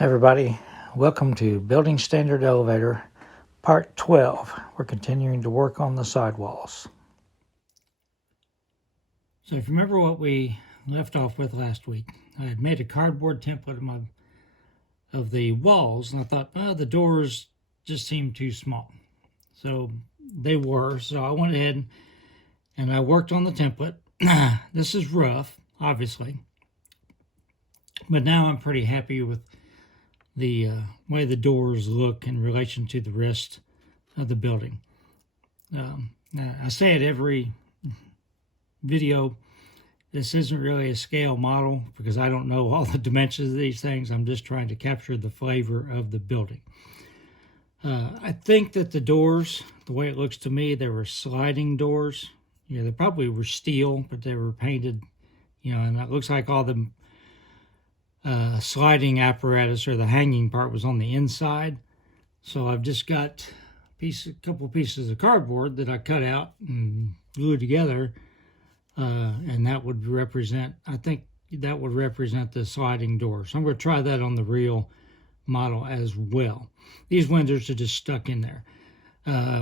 Hey everybody, welcome to Building Standard Elevator, Part 12. We're continuing to work on the sidewalls. So if you remember what we left off with last week, I had made a cardboard template of the walls, and I thought, the doors just seemed too small. So they were, so I went ahead and I worked on the template. This is rough, obviously, but now I'm pretty happy with the way the doors look in relation to the rest of the building. I say it every video, this isn't really a scale model because I don't know all the dimensions of these things. I'm just trying to capture the flavor of the building. I think that the doors, the way it looks to me, they were sliding doors. They probably were steel, but they were painted, and it looks like all the sliding apparatus or the hanging part was on the inside. So I've just got a couple pieces of cardboard that I cut out and glued together, and that would represent, I think that would represent the sliding door. So I'm going to try that on the real model as well. These windows are just stuck in there.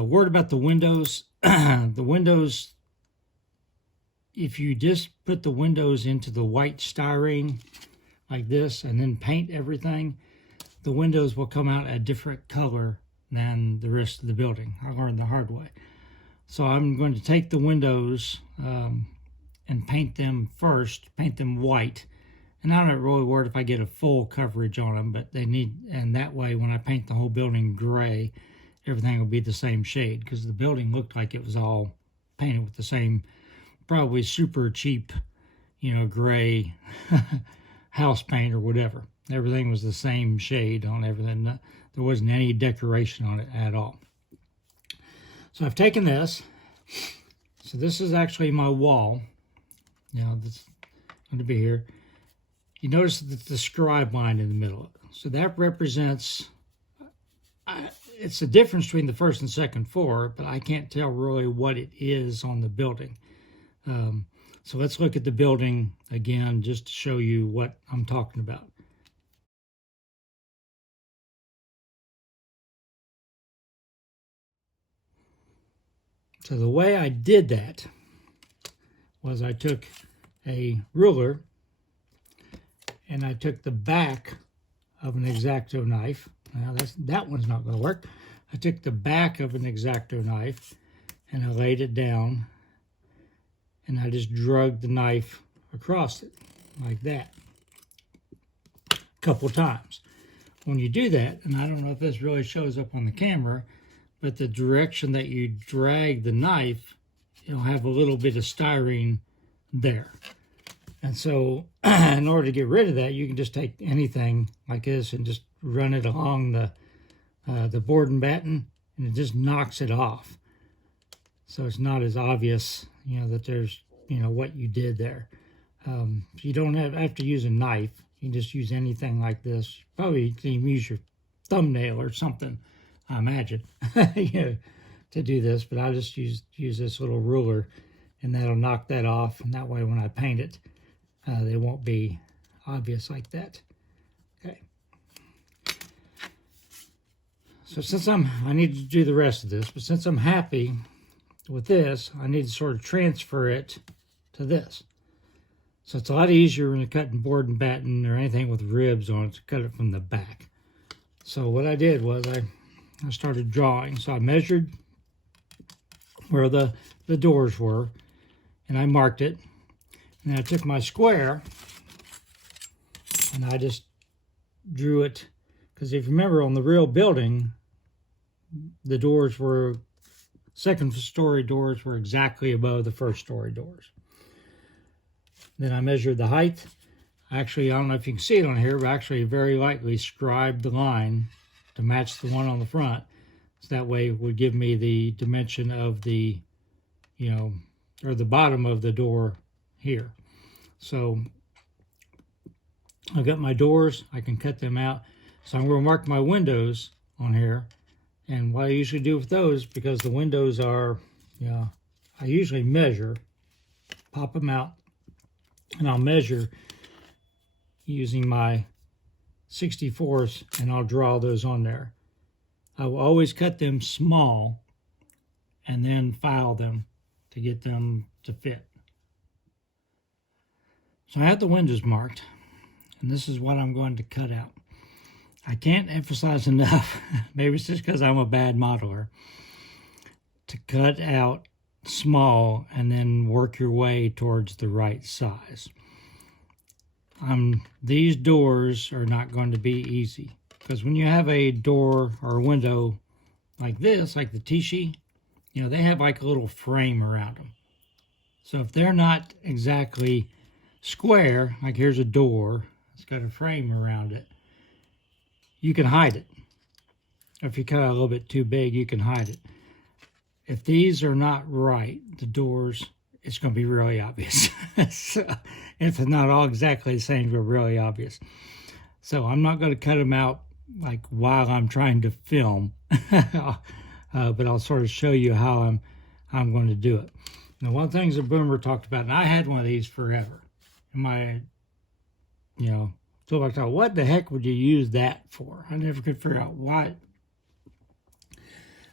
Word about the windows. The windows, if you just put the windows into the white styrene like this and then paint everything, the windows will come out a different color than the rest of the building. I learned the hard way. So I'm going to take the windows and paint them first, paint them white. And I'm not really worried if I get a full coverage on them, but they need, and that way when I paint the whole building gray, everything will be the same shade, because the building looked like it was all painted with the same, probably super cheap, gray house paint or whatever. Everything was the same shade on everything. There wasn't any decoration on it at all. So I've taken this. So this is actually my wall. That's going to be here. You notice that the scribe line in the middle. So that represents, it's the difference between the first and second floor, but I can't tell really what it is on the building. So let's look at the building again, just to show you what I'm talking about. So the way I did that was I took a ruler and I took the back of an X-Acto knife. Now that one's not going to work. I took the back of an X-Acto knife and I laid it down and I just dragged the knife across it like that a couple times. When you do that, and I don't know if this really shows up on the camera, but the direction that you drag the knife, it'll have a little bit of styrene there. And so in order to get rid of that, you can just take anything like this and just run it along the board and batten, and it just knocks it off. So it's not as obvious, that there's, what you did there. You don't have to use a knife. You can just use anything like this. Probably you can even use your thumbnail or something, I imagine, to do this. But I'll just use this little ruler, and that'll knock that off. And that way when I paint it, they won't be obvious like that. Okay. So since I need to do the rest of this, but since I'm happy with this, I need to sort of transfer it to this. So it's a lot easier when you're cutting board and batten or anything with ribs on it to cut it from the back. So what I did was I started drawing. So I measured where the doors were, and I marked it. And then I took my square and I just drew it, because if you remember on the real building, the doors were, second story doors were exactly above the first story doors. Then I measured the height. Actually, I don't know if you can see it on here, but actually very lightly scribed the line to match the one on the front. So that way it would give me the dimension of the, or the bottom of the door here. So I've got my doors. I can cut them out. So I'm going to mark my windows on here. And what I usually do with those, because the windows are, I usually measure, pop them out, and I'll measure using my 64s, and I'll draw those on there. I will always cut them small and then file them to get them to fit. So I have the windows marked, and this is what I'm going to cut out. I can't emphasize enough, maybe it's just because I'm a bad modeler, to cut out small and then work your way towards the right size. These doors are not going to be easy, because when you have a door or a window like this, like the Tisci, you know, they have like a little frame around them. So if they're not exactly square, like here's a door, it's got a frame around it, you can hide it. If you cut it a little bit too big, you can hide it. If these are not right, the doors, it's going to be really obvious. So, if they're not all exactly the same, they're really obvious. So I'm not going to cut them out like while I'm trying to film, but I'll sort of show you how I'm going to do it. Now, one of the things that Boomer talked about, and I had one of these forever. So I thought, what the heck would you use that for? I never could figure out why.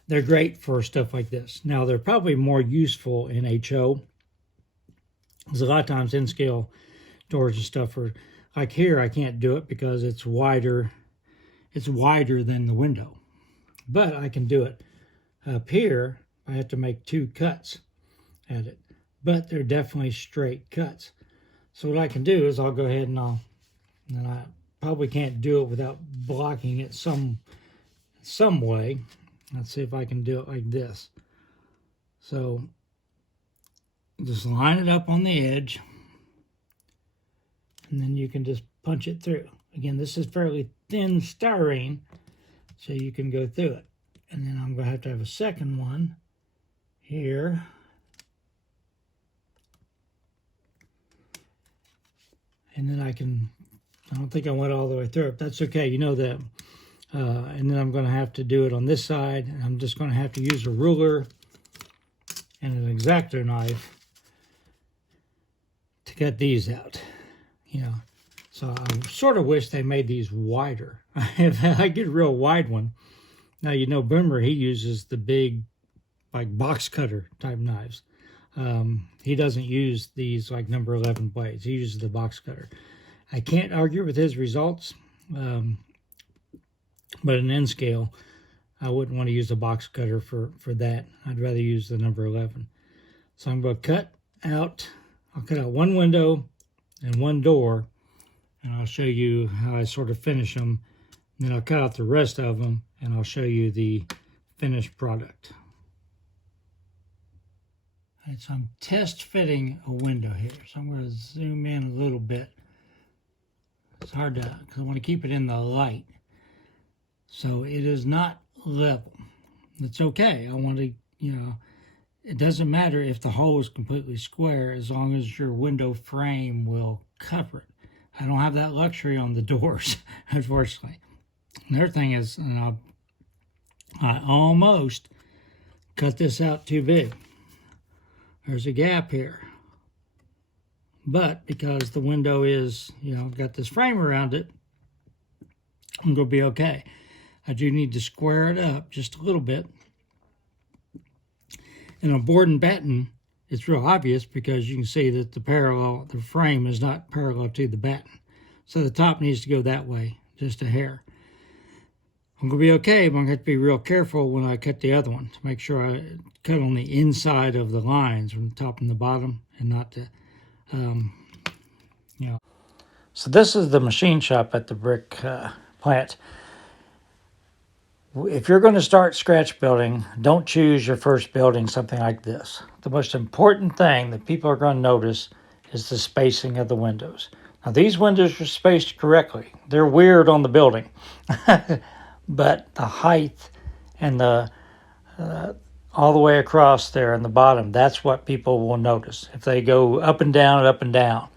They're great for stuff like this. Now, they're probably more useful in HO. Because a lot of times in-scale doors and stuff are, like here, I can't do it because it's wider. It's wider than the window. But I can do it. Up here, I have to make 2 cuts at it. But they're definitely straight cuts. So what I can do is I'll go ahead and I probably can't do it without blocking it some way. Let's see if I can do it like this. So just line it up on the edge, and then you can just punch it through. Again, this is fairly thin styrene, so you can go through it. And then I'm going to have a second one here. And then I don't think I went all the way through it. That's okay, you know that. And then I'm going to have to do it on this side. And I'm just going to have to use a ruler and an X-Acto knife to cut these out. You know, so I sort of wish they made these wider. I get a real wide one. Now, you know, Boomer, he uses the big, like, box cutter type knives. He doesn't use these like number 11 blades. He uses the box cutter. I can't argue with his results, but in N-scale, I wouldn't want to use the box cutter for that. I'd rather use the number 11. So I'm going to I'll cut out one window and one door, and I'll show you how I sort of finish them. And then I'll cut out the rest of them, and I'll show you the finished product. All right, so I'm test fitting a window here. So I'm going to zoom in a little bit. It's hard to, because I want to keep it in the light. So it is not level. It's okay. I want to, it doesn't matter if the hole is completely square as long as your window frame will cover it. I don't have that luxury on the doors, unfortunately. Another thing is, I almost cut this out too big. There's a gap here. But because the window is, got this frame around it, I'm going to be okay. I do need to square it up just a little bit. And on board and batten, it's real obvious because you can see that the frame is not parallel to the batten. So the top needs to go that way, just a hair. I'm going to be okay, but I'm going to have to be real careful when I cut the other one to make sure I cut on the inside of the lines from the top and the bottom and not the, So this is the machine shop at the brick plant. If you're going to start scratch building, don't choose your first building something like this. The most important thing that people are going to notice is the spacing of the windows. Now these windows are spaced correctly. They're weird on the building. But the height and the all the way across there in the bottom, that's what people will notice. If they go up and down.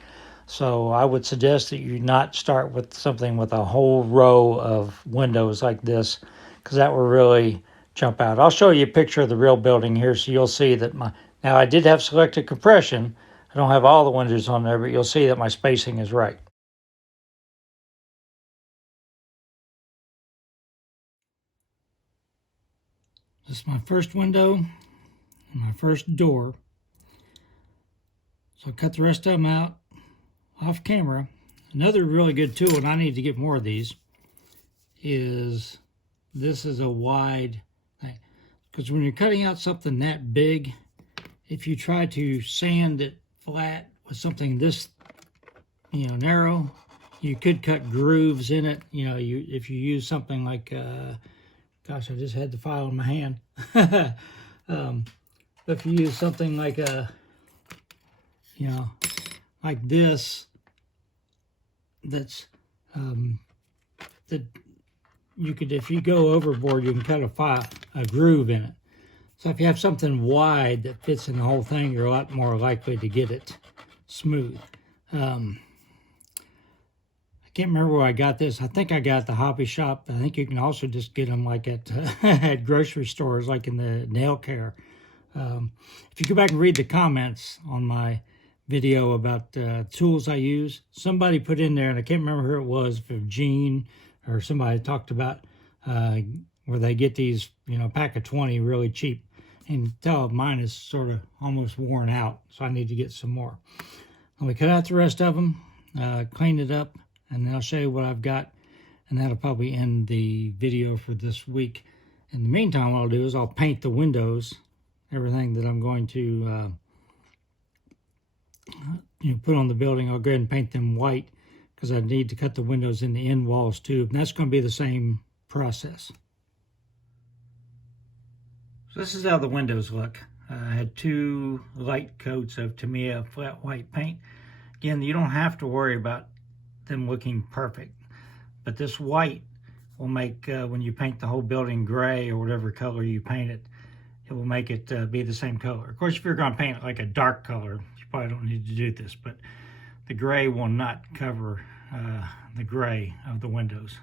So I would suggest that you not start with something with a whole row of windows like this, because that will really jump out. I'll show you a picture of the real building here so you'll see that now I did have selective compression. I don't have all the windows on there, but you'll see that my spacing is right. This is my first window and my first door. So I'll cut the rest of them out off camera. Another really good tool, and I need to get more of these, is this is a wide thing. Because when you're cutting out something that big, if you try to sand it flat with something this, narrow, you could cut grooves in it. If you use something like, gosh, I just had the file in my hand. If you use something like like this, that's that you could, if you go overboard, you can cut a groove in it. So if you have something wide that fits in the whole thing, you're a lot more likely to get it smooth. I can't remember where I got this. I think I got it at the hobby shop. I think you can also just get them like at at grocery stores, like in the nail care. If you go back and read the comments on my video about tools I use, somebody put in there, and I can't remember who it was, if it was Gene or somebody talked about where they get these, pack of 20 really cheap. And you can tell mine is sort of almost worn out, so I need to get some more. Let me cut out the rest of them, clean it up, and then I'll show you what I've got, and that'll probably end the video for this week. In the meantime, what I'll do is I'll paint the windows, everything that I'm going to put on the building. I'll go ahead and paint them white because I need to cut the windows in the end walls too, and that's going to be the same process. So this is how the windows look. I had 2 light coats of Tamiya flat white paint. Again, you don't have to worry about them looking perfect, but this white will make, when you paint the whole building gray or whatever color you paint it, it will make it be the same color. Of course, if you're going to paint it like a dark color, you probably don't need to do this, but the gray will not cover the gray of the windows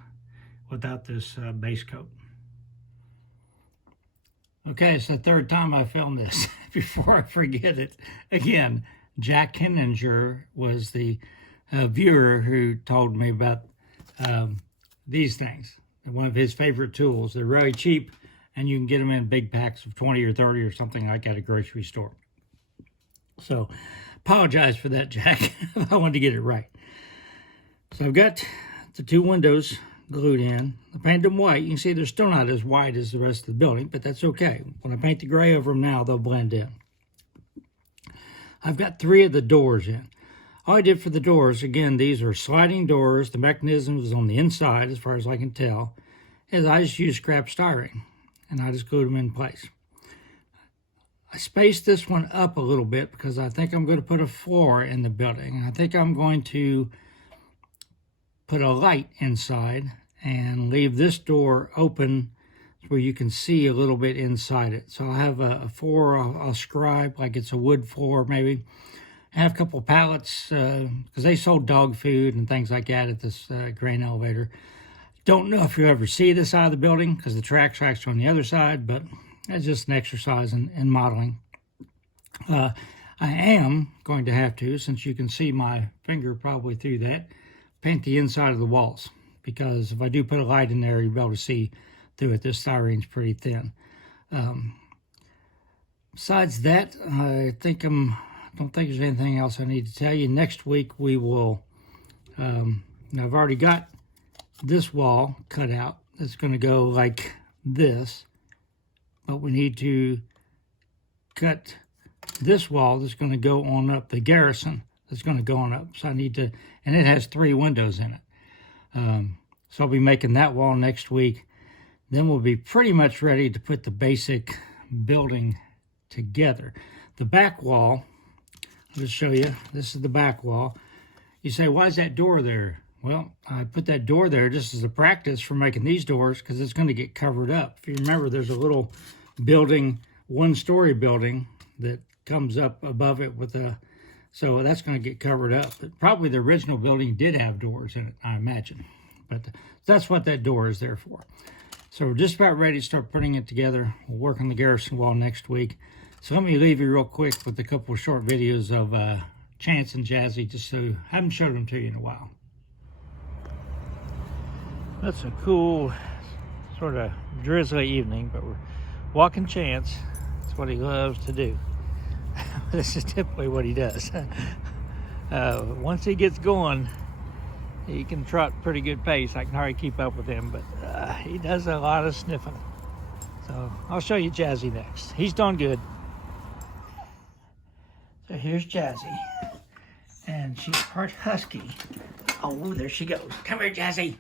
without this base coat. Okay, it's the 3rd time I filmed this. Before I forget it, again, Jack Henninger was the viewer who told me about these things. One of his favorite tools. They're really cheap, and you can get them in big packs of 20 or 30 or something like at a grocery store. So, apologize for that, Jack. I wanted to get it right. So I've got the 2 windows glued in. I painted them white. You can see they're still not as white as the rest of the building, but that's okay. When I paint the gray over them now, they'll blend in. I've got 3 of the doors in. All I did for the doors, again, these are sliding doors. The mechanism is on the inside, as far as I can tell, is I just used scrap styrene, and I just glued them in place. I spaced this one up a little bit because I think I'm going to put a floor in the building. I think I'm going to put a light inside and leave this door open where you can see a little bit inside it. So I'll have a floor I'll scribe like it's a wood floor maybe. I have a couple of pallets because they sold dog food and things like that at this grain elevator. Don't know if you'll ever see this side of the building because the tracks are on the other side, but that's just an exercise in modeling. I am going to have to, since you can see my finger probably through that, paint the inside of the walls, because if I do put a light in there, you'll be able to see through it. This styrene's pretty thin. Besides that, I don't think there's anything else I need to tell you. Next week we will, now I've already got this wall cut out. It's going to go like this, but we need to cut this wall that's going to go on up, the garrison that's going to go on up. So I need to, and it has 3 windows in it. So I'll be making that wall next week. Then we'll be pretty much ready to put the basic building together. The back wall, I'll just show you. This is the back wall. You say, why is that door there? Well, I put that door there just as a practice for making these doors because it's going to get covered up. If you remember, there's a little building, 1-story building that comes up above it with a, so that's going to get covered up. But probably the original building did have doors in it, I imagine. But that's what that door is there for. So we're just about ready to start putting it together. We'll work on the garrison wall next week. So let me leave you real quick with a couple of short videos of Chance and Jazzy, just so I haven't showed them to you in a while. That's a cool sort of drizzly evening, but we're walking chance. That's what he loves to do. This is typically what he does. Once he gets going, he can trot pretty good pace. I can hardly keep up with him, but he does a lot of sniffing. So I'll show you Jazzy next. He's done good. So here's Jazzy, and she's part husky. Oh, there she goes. Come here, Jazzy.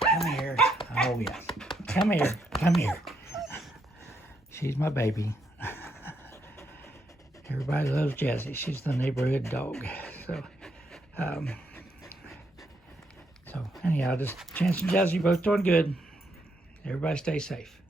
Come here. Oh, yes. Come here. Come here. She's my baby. Everybody loves Jazzy. She's the neighborhood dog. So anyhow, just Chance and Jazzy both doing good. Everybody stay safe.